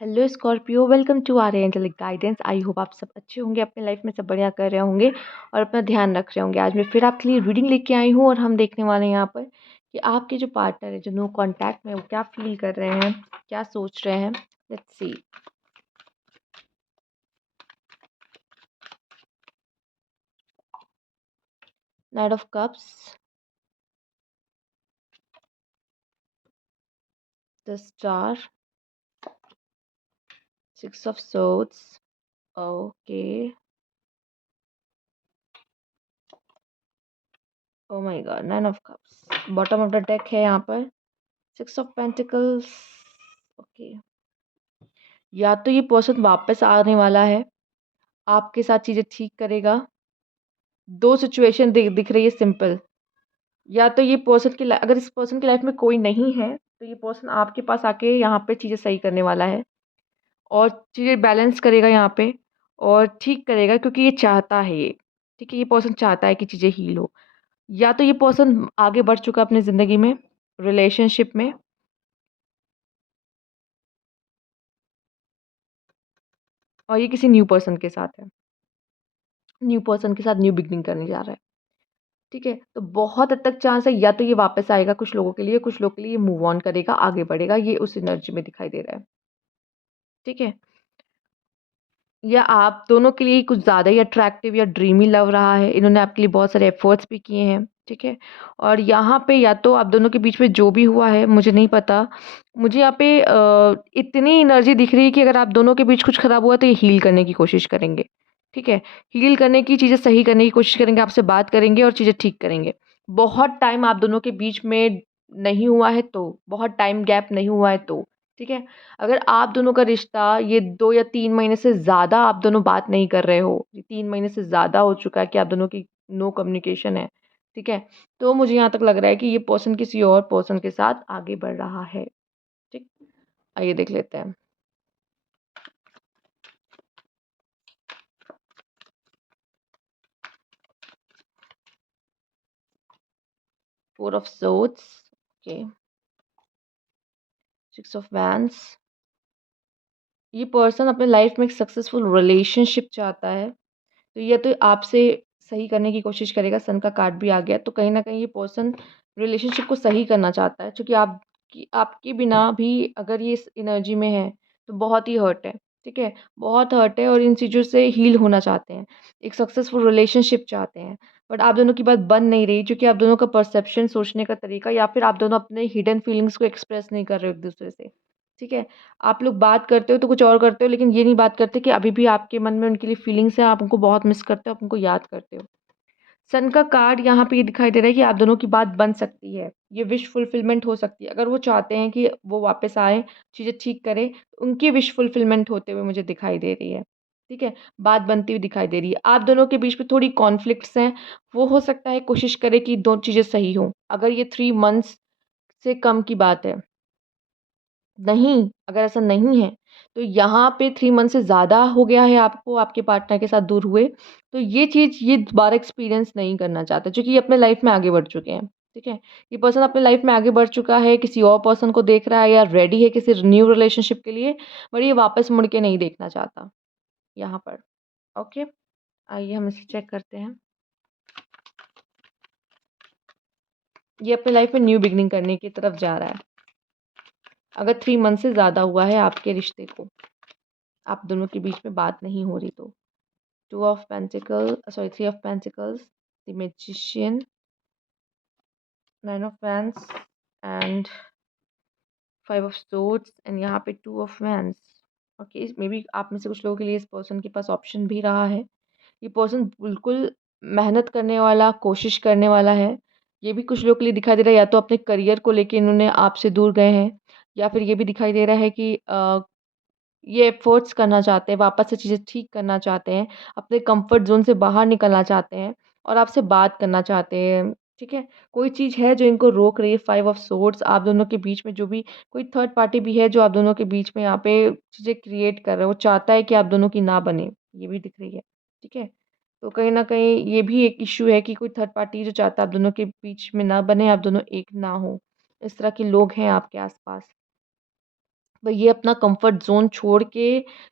Hello Scorpio, welcome to our angelic guidance. I hope आप सब अच्छे होंगे, अपने लाइफ में सब बढ़िया कर रहे होंगे और अपना ध्यान रख रहे होंगे। आज मैं फिर आपके लिए रीडिंग लेके आई हूँ और हम देखने वाले हैं यहाँ पर कि आपके जो पार्टनर है, जो नो कांटेक्ट में, वो क्या फील कर रहे हैं, क्या सोच रहे हैं। Let's see. Night of cups, the star, six of swords, okay, oh my God, nine of cups, bottom of the deck है यहाँ पर, सिक्स ऑफ पेंटिकल्स। ओके, या तो ये पर्सन वापस आने वाला है, आपके साथ चीज़ें ठीक करेगा। दो सिचुएशन दिख रही है सिंपल। या तो ये पर्सन की अगर इस पर्सन की लाइफ में कोई नहीं है तो ये पर्सन आपके पास आके यहाँ पे चीज़ें सही करने वाला है और चीज़ें बैलेंस करेगा यहाँ पे और ठीक करेगा, क्योंकि ये चाहता है ये। ठीक है, ये पर्सन चाहता है कि चीज़ें हील हो। या तो ये पर्सन आगे बढ़ चुका है अपनी ज़िंदगी में, रिलेशनशिप में, और ये किसी न्यू पर्सन के साथ है, न्यू पर्सन के साथ न्यू बिगनिंग करने जा रहा है। ठीक है, तो बहुत हद तक चांस है या तो ये वापस आएगा कुछ लोगों के लिए, कुछ लोगों के लिए ये मूव ऑन करेगा, आगे बढ़ेगा, ये उस एनर्जी में दिखाई दे रहा है। ठीक है, या आप दोनों के लिए कुछ ज़्यादा ही अट्रैक्टिव या ड्रीमी लव रहा है, इन्होंने आपके लिए बहुत सारे एफर्ट्स भी किए हैं। ठीक है, और यहाँ पे या तो आप दोनों के बीच में जो भी हुआ है, मुझे नहीं पता, मुझे यहाँ पे इतनी एनर्जी दिख रही है कि अगर आप दोनों के बीच कुछ खराब हुआ तो ये हील करने की कोशिश करेंगे। ठीक है, हील करने की, चीज़ें सही करने की कोशिश करेंगे, आपसे बात करेंगे और चीज़ें ठीक करेंगे। बहुत टाइम आप दोनों के बीच में नहीं हुआ है तो, बहुत टाइम गैप नहीं हुआ है तो, ठीक है, अगर आप दोनों का रिश्ता ये 2 या 3 महीने से ज़्यादा आप दोनों बात नहीं कर रहे हो, ये 3 महीने से ज़्यादा हो चुका है कि आप दोनों की नो कम्युनिकेशन है, ठीक है, तो मुझे यहाँ तक लग रहा है कि ये पर्सन किसी और पर्सन के साथ आगे बढ़ रहा है। ठीक, आइए देख लेते हैं। Four of swords, okay, six of wands. ये पर्सन अपने लाइफ में एक सक्सेसफुल रिलेशनशिप चाहता है, तो ये तो आपसे सही करने की कोशिश करेगा। सन का कार्ड भी आ गया, तो कहीं न कहीं ये पर्सन रिलेशनशिप को सही करना चाहता है, क्योंकि आपके बिना भी अगर ये इस एनर्जी में है, तो बहुत ही हर्ट है, ठीक है? बहुत हर्ट है और इन चीज़ों से हील होना चाहते हैं। एक सक्सेसफुल रिलेशनशिप चाहते हैं, बट आप दोनों की बात बन नहीं रही, क्योंकि आप दोनों का परसेप्शन, सोचने का तरीका, या फिर आप दोनों अपने हिडन फीलिंग्स को एक्सप्रेस नहीं कर रहे हो एक-दूसरे से, ठीक है? आप लोग बात करते हो तो कुछ और करते हो, लेकिन ये नहीं बात करते कि अभी भी आपके मन में उनके लिए फीलिंग्स हैं, आप उनको बहुत मिस करते हो, आप उनको याद करते हो। सन का कार्ड यहाँ पे ये दिखाई दे रहा है कि आप दोनों की बात बन सकती है, ये विश फुलफिलमेंट हो सकती है। अगर वो चाहते हैं कि वो वापस आएँ, चीज़ें ठीक करें, तो उनकी विश फुलफिलमेंट होते हुए मुझे दिखाई दे रही है, ठीक है? बात बनती हुई दिखाई दे रही है। आप दोनों के बीच में थोड़ी कॉन्फ्लिक्ट्स हैं, वो हो सकता है कोशिश करें कि 2 चीज़ें सही हों। अगर ये 3 मंथ्स से कम की बात है, नहीं, अगर ऐसा नहीं है, तो यहाँ पे 3 मंथ से ज़्यादा हो गया है आपको आपके पार्टनर के साथ दूर हुए, तो ये चीज़ ये दोबारा एक्सपीरियंस नहीं करना चाहते, क्योंकि ये अपने लाइफ़ में आगे बढ़ चुके हैं, ठीक है? ये पर्सन अपने लाइफ़ में आगे बढ़ चुका है, किसी और पर्सन को देख रहा है या रेडी है किसी न्यू रिलेशनशिप के लिए, बट ये वापस मुड़ के नहीं देखना चाहता, यहाँ पर, ओके? आइए हम इसे चेक करते हैं। ये अपनी लाइफ़ में न्यू बिगिनिंग करने की तरफ जा रहा है, अगर 3 मंथ से ज़्यादा हुआ है आपके रिश्ते को, आप दोनों के बीच में बात नहीं हो रही तो। Two of Pentacles, sorry, Three of Pentacles, the Magician, Nine of Wands, and Five of Swords, and यहाँ पे Two of Wands. Okay, may be आप में से कुछ लोगों के लिए इस पर्सन के पास ऑप्शन भी रहा है। ये पर्सन बिल्कुल मेहनत करने वाला, कोशिश करने वाला है। ये भी कुछ लोगों के लिए दिखाई दे रहा है, या तो अपने करियर को लेके इन्होंने आपसे दूर गए हैं, या फिर ये भी दिखाई दे रहा है कि ये एफ़र्ट्स करना चाहते हैं, वापस से चीज़ें ठीक करना चाहते हैं, अपने कम्फ़र्ट ज़ोन से बाहर निकलना चाहते हैं और आपसे बात करना चाहते हैं, ठीक है? कोई चीज़ है जो इनको रोक रही है, फाइव ऑफ सोर्ड्स, आप दोनों के बीच में जो भी कोई थर्ड पार्टी भी है जो आप दोनों के बीच में यहाँ पे चीज़ें क्रिएट कर रहा है, वो चाहता है कि आप दोनों की ना बने, ये भी दिख रही है, ठीक है? तो कहीं न कहीं ये भी एक इश्यू है कि कोई थर्ड पार्टी जो चाहता है आप दोनों के बीच में ना बने, आप दोनों एक ना हो। इस तरह के लोग हैं आपके आस-पास। वह ये अपना कंफर्ट ज़ोन छोड़ के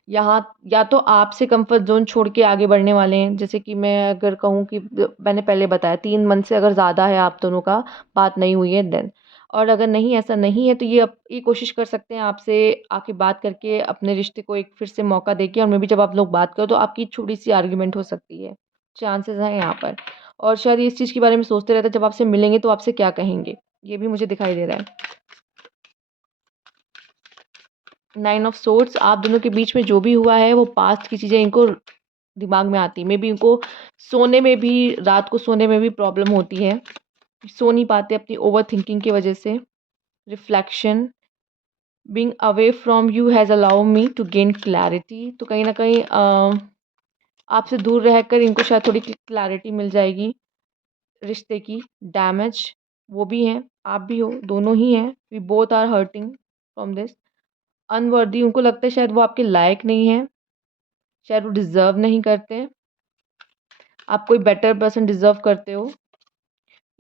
यहाँ या तो आपसे कंफर्ट ज़ोन छोड़ के आगे बढ़ने वाले हैं। जैसे कि मैं अगर कहूँ कि मैंने पहले बताया 3 मंथ से अगर ज़्यादा है आप दोनों का बात नहीं हुई है देन। और अगर नहीं ऐसा नहीं है तो ये कोशिश कर सकते हैं आपसे आके बात करके अपने रिश्ते को एक फिर से मौका देके और मे बी जब आप लोग बात करो तो आपकी छोटी-सी आर्गुमेंट हो सकती है। चांसेस हैं यहाँ पर। और शायद ये इस चीज़ के बारे में सोचते रहते हैं जब आपसे मिलेंगे तो आपसे क्या कहेंगे? ये भी मुझे दिखाई दे रहा है। 9 ऑफ सोर्ड्स आप दोनों के बीच में जो भी हुआ है वो पास्ट की चीज़ें इनको दिमाग में आती हैं। मेबी इनको सोने में भी रात को सोने में भी प्रॉब्लम होती है। सो नहीं पाते अपनी ओवरथिंकिंग की वज़ह से। Reflection, being away from you has allow me to gain clarity तो कहीं न कहीं आपसे दूर रहकर इनको शायद थोड़ी क्लैरिटी मिल जाएगी रिश्ते की। डैमेज वो भी हैं, आप भी हो, दोनों ही हैं। We both are hurting from this. Unworthy उनको लगता है शायद वो आपके लायक नहीं है, शायद वो डिज़र्व नहीं करते। आप कोई बेटर पर्सन डिज़र्व करते हो।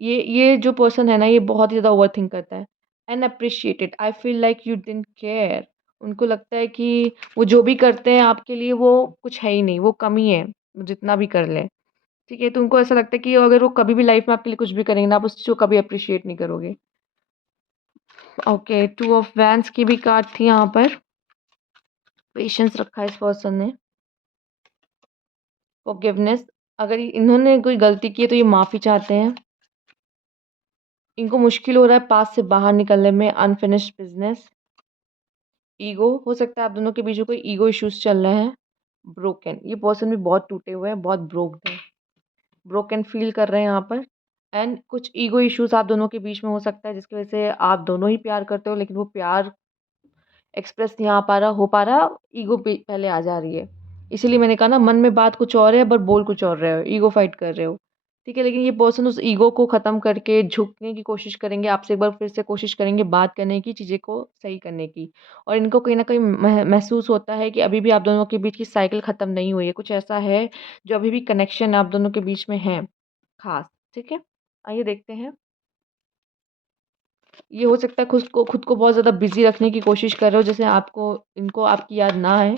ये जो पर्सन है ना ये बहुत ही ज़्यादा ओवरथिंक करता है। Unappreciated I feel like you didn't care उनको लगता है कि वो जो भी करते हैं आपके लिए वो कुछ है ही नहीं, वो कम ही है, जितना भी कर लें। ठीक है? तो उनको ऐसा लगता है कि अगर वो कभी भी लाइफ़ में आपके लिए कुछ भी करेंगे ना, आप उस चीज़ को कभी एप्रिशिएट नहीं करोगे। ओके, 2 ऑफ वैन्स की भी कार्ड थी यहाँ पर। पेशेंस रखा है इस पर्सन ने। फॉरगिवनेस अगर इन्होंने कोई गलती की है तो ये माफ़ी चाहते हैं। इनको मुश्किल हो रहा है पास से बाहर निकलने में अनफिनिश्ड बिज़नेस। ईगो हो सकता है आप दोनों के बीच में कोई ईगो इश्यूज़ चल रहे हैं। ब्रोकन ये पर्सन भी बहुत टूटे हुए हैं, बहुत ब्रोक्ड हैं। ब्रोकन फ़ील कर रहे हैं यहाँ पर एंड कुछ ईगो इश्यूज़ आप दोनों के बीच में हो सकता है जिसकी वज़ह से आप दोनों ही प्यार करते हो लेकिन वो प्यार एक्सप्रेस नहीं हो पा रहा, ईगो पे पहले आ जा रही है। इसीलिए मैंने कहा ना मन में बात कुछ और है बट बोल कुछ और रहे हो, ईगो फाइट कर रहे हो। ठीक है, लेकिन ये पर्सन उस ईगो को ख़त्म करके झुकने की कोशिश करेंगे, आपसे एक बार फिर से कोशिश करेंगे बात करने की, चीज़ें को सही करने की। और इनको कहीं न कहीं महसूस होता है कि अभी भी आप दोनों के बीच की साइकिल ख़त्म नहीं हुई है। कुछ ऐसा है जो अभी भी कनेक्शन आप दोनों के बीच में है, ख़ास। ठीक है? आइए देखते हैं। ये हो सकता है खुद को बहुत ज़्यादा बिज़ी रखने की कोशिश कर रहे हो, जैसे आपको इनको आपकी याद ना आए,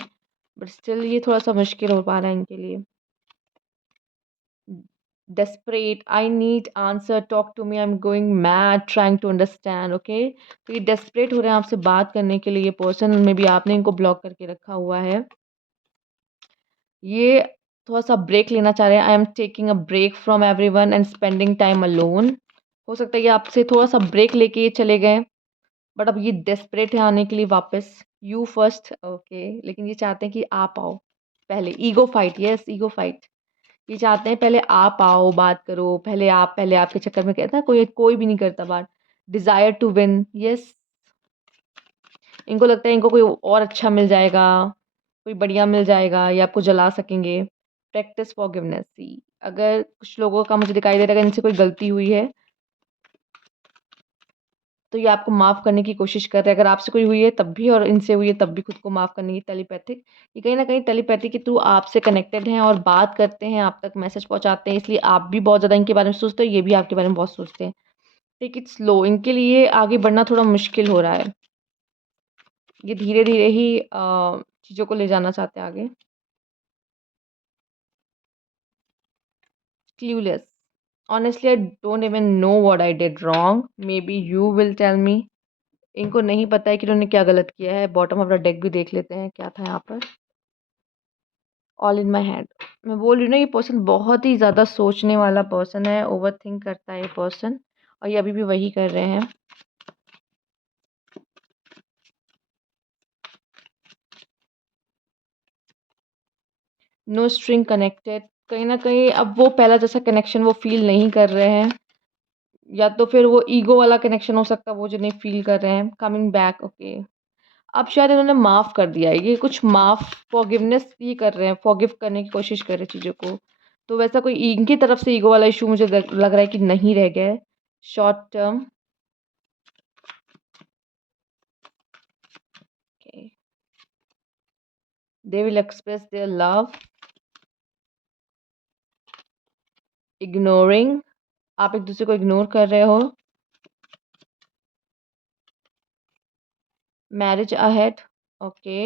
बट स्टिल ये थोड़ा-सा मुश्किल हो पा रहा है इनके लिए। Desperate, I need answer, talk to me, I am going mad trying to understand, okay? तो ये डेस्परेट हो रहे हैं आपसे बात करने के लिए ये पर्सन, मेबी आपने इनको ब्लॉक करके रखा हुआ है। ये थोड़ा-सा ब्रेक लेना चाह रहे हैं, I am taking a break from everyone and spending time alone. हो सकता है ये आपसे थोड़ा-सा ब्रेक लेके ये चले गए। बट अब ये डेस्परेट है आने के लिए वापस। यू फर्स्ट ओके लेकिन ये चाहते हैं कि आप आओ पहले। Ego fight, yes ego fight. ये चाहते हैं पहले आप आओ, बात करो, पहले आपके चक्कर में कहता है कोई कोई भी नहीं करता बात। Desire to win, yes. इनको लगता है इनको कोई और अच्छा मिल जाएगा, कोई बढ़िया मिल जाएगा, ये आपको जला सकेंगे। प्रैक्टिस फॉरगिवनेस सी अगर कुछ लोगों का मुझे दिखाई दे रहा है अगर इनसे कोई गलती हुई है तो ये आपको माफ़ करने की कोशिश कर रहे हैं। अगर आपसे कोई हुई है तब भी और इनसे हुई है तब भी खुद को माफ़ करने की टेलीपैथिक। ये कहीं न कहीं टेलीपैथी के थ्रू आपसे कनेक्टेड हैं और बात करते हैं, आप तक मैसेज पहुँचाते हैं, इसलिए आप भी बहुत ज़्यादा इनके बारे में सोचते हो, ये भी आपके बारे में बहुत सोचते हैं। टेक इट स्लो, इनके लिए आगे बढ़ना थोड़ा मुश्किल हो रहा है। ये धीरे-धीरे ही चीज़ों को ले जाना चाहते हैं आगे। Clueless, honestly I don't even know what I did wrong, maybe you will tell me. इनको नहीं पता है कि इन्होंने क्या गलत किया है। बॉटम ऑफ द डेक भी देख लेते हैं क्या था यहाँ पर। ऑल इन माई हेड, मैं बोल रही हूँ ना ये पर्सन बहुत ही ज़्यादा सोचने वाला पर्सन है, ओवरथिंक करता है ये पर्सन और ये अभी भी वही कर रहे हैं। नो स्ट्रिंग कनेक्टेड, कहीं न कहीं अब वो पहला जैसा कनेक्शन वो फ़ील नहीं कर रहे हैं या तो फिर वो ईगो वाला कनेक्शन हो सकता है वो जो नहीं फ़ील कर रहे हैं। Coming back, okay. अब शायद इन्होंने माफ़ कर दिया है, ये कुछ माफ़ फॉरगिवनेस ये कर रहे हैं, फॉरगिव करने की कोशिश कर रहे हैं चीज़ों को। तो वैसा कोई इनकी तरफ से ईगो वाला इश्यू मुझे लग रहा है कि नहीं रह गया है, short term. Okay, they will express their love, ignoring, आप एक दूसरे को इग्नोर कर रहे हो। Marriage ahead, okay.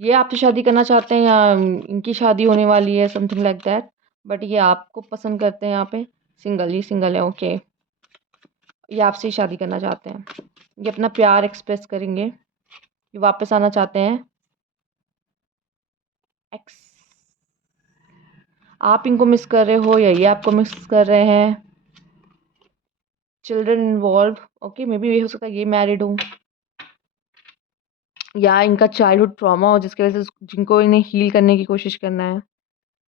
ये आपसे शादी करना चाहते हैं या इनकी शादी होने वाली है, समथिंग लाइक दैट। बट ये आपको पसंद करते हैं यहाँ पे। सिंगल, ये सिंगल है, ओके। ये आपसे ही शादी करना चाहते हैं। ये अपना प्यार एक्सप्रेस करेंगे। ये वापस आना चाहते हैं। एक्स, आप इनको मिस कर रहे हो या ये आपको मिस कर रहे हैं। Children involve, okay. May be ये हो सकता है ये मैरिड हो या इनका चाइल्डहुड ट्रॉमा हो जिसकी वजह से जिनको इन्हें हील करने की कोशिश करना है।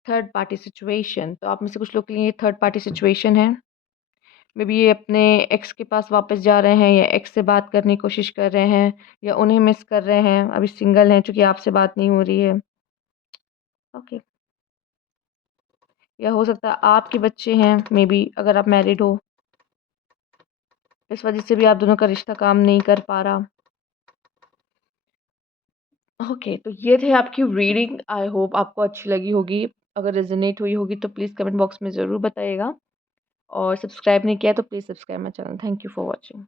थर्ड पार्टी सिचुएशन, तो आप में से कुछ लोग के लिए ये थर्ड पार्टी सिचुएशन है। मे बी ये अपने एक्स के पास वापस जा रहे हैं या एक्स से बात करने की कोशिश कर रहे हैं या उन्हें मिस कर रहे हैं। अभी सिंगल हैं क्योंकि आपसे बात नहीं हो रही है, ओके। या हो सकता है आपके बच्चे हैं, मे बी अगर आप मैरिड हो, इस वजह से भी आप दोनों का रिश्ता काम नहीं कर पा रहा। ओके, तो ये थे आपकी रीडिंग। आई होप आपको अच्छी लगी होगी। अगर रेजोनेट हुई होगी तो प्लीज़ कमेंट बॉक्स में ज़रूर बताइएगा। और सब्सक्राइब नहीं किया तो please subscribe my channel. Thank you for watching.